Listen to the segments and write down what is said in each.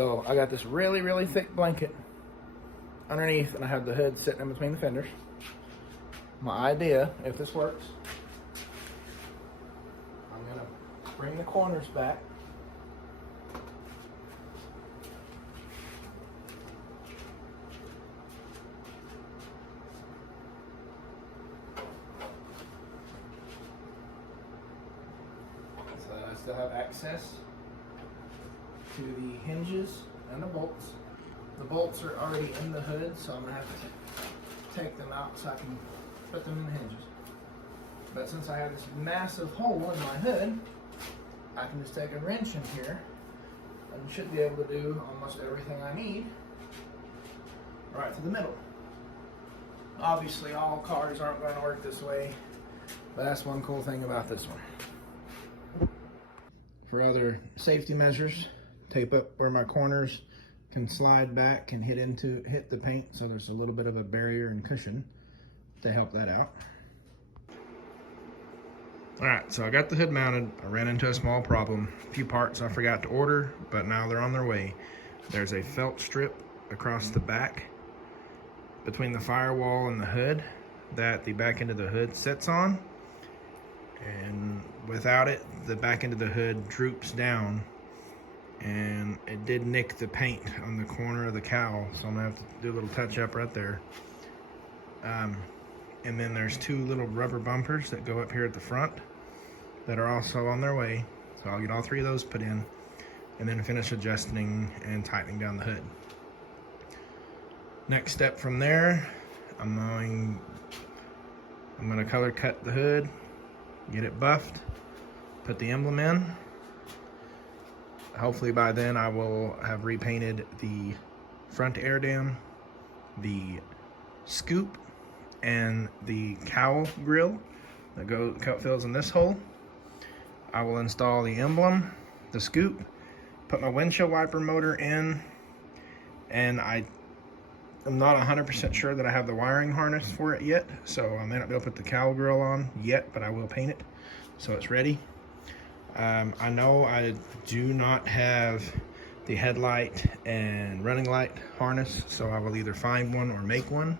So I got this really, really thick blanket underneath, and I have the hood sitting in between the fenders. My idea, if this works, I'm gonna bring the corners back. So I still have access to the hinges and the bolts. The bolts are already in the hood, so I'm gonna have to take them out so I can put them in the hinges. But since I have this massive hole in my hood, I can just take a wrench in here and should be able to do almost everything I need right to the middle. Obviously all cars aren't going to work this way, but that's one cool thing about this one. For other safety measures, tape up where my corners can slide back and hit the paint, so there's a little bit of a barrier and cushion to help that out. All right, so I got the hood mounted. I ran into a small problem. A few parts I forgot to order, but now they're on their way. There's a felt strip across the back between the firewall and the hood that the back end of the hood sits on. And without it, the back end of the hood droops down, and it did nick the paint on the corner of the cowl, so I'm gonna have to do a little touch up right there. And then there's two little rubber bumpers that go up here at the front that are also on their way. So I'll get all three of those put in and then finish adjusting and tightening down the hood. Next step from there, I'm gonna color cut the hood, get it buffed, put the emblem in. Hopefully by then I will have repainted the front air dam, the scoop, and the cowl grill that fills in this hole. I will install the emblem, the scoop, put my windshield wiper motor in, and I'm not 100% sure that I have the wiring harness for it yet, so I may not be able to put the cowl grill on yet, but I will paint it so it's ready. I know I do not have the headlight and running light harness, so I will either find one or make one.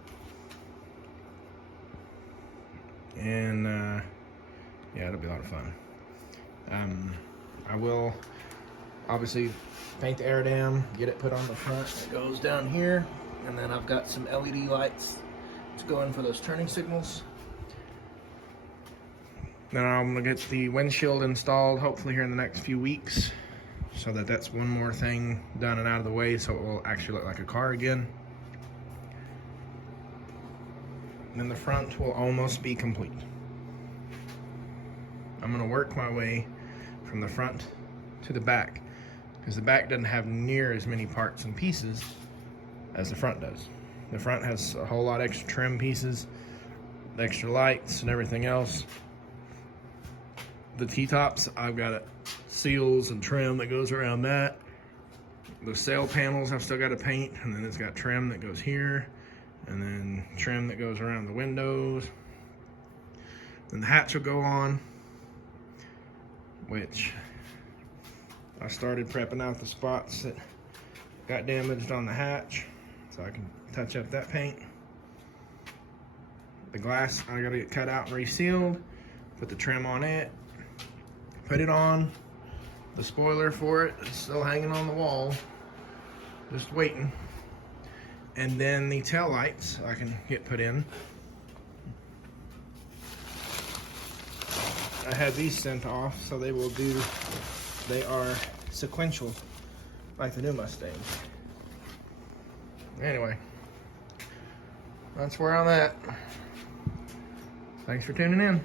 And yeah, it'll be a lot of fun. I will obviously paint the air dam, get it put on the front. It goes down here, and then I've got some LED lights to go in for those turning signals. Then I'm gonna get the windshield installed hopefully here in the next few weeks, so that's one more thing done and out of the way, so it will actually look like a car again. And then the front will almost be complete. I'm gonna work my way from the front to the back, because the back doesn't have near as many parts and pieces as the front does. The front has a whole lot extra trim pieces, extra lights and everything else. The T-tops, I've got seals and trim that goes around that. The sail panels I've still got to paint, and then it's got trim that goes here, and then trim that goes around the windows. Then the hatch will go on, which I started prepping out the spots that got damaged on the hatch, so I can touch up that paint. The glass I gotta get cut out and resealed, put the trim on it, put it on. The spoiler for it is still hanging on the wall, just waiting. And then the tail lights I can get put in. I had these sent off, so they are sequential, like the new Mustang. Anyway, that's where I'm at. Thanks for tuning in.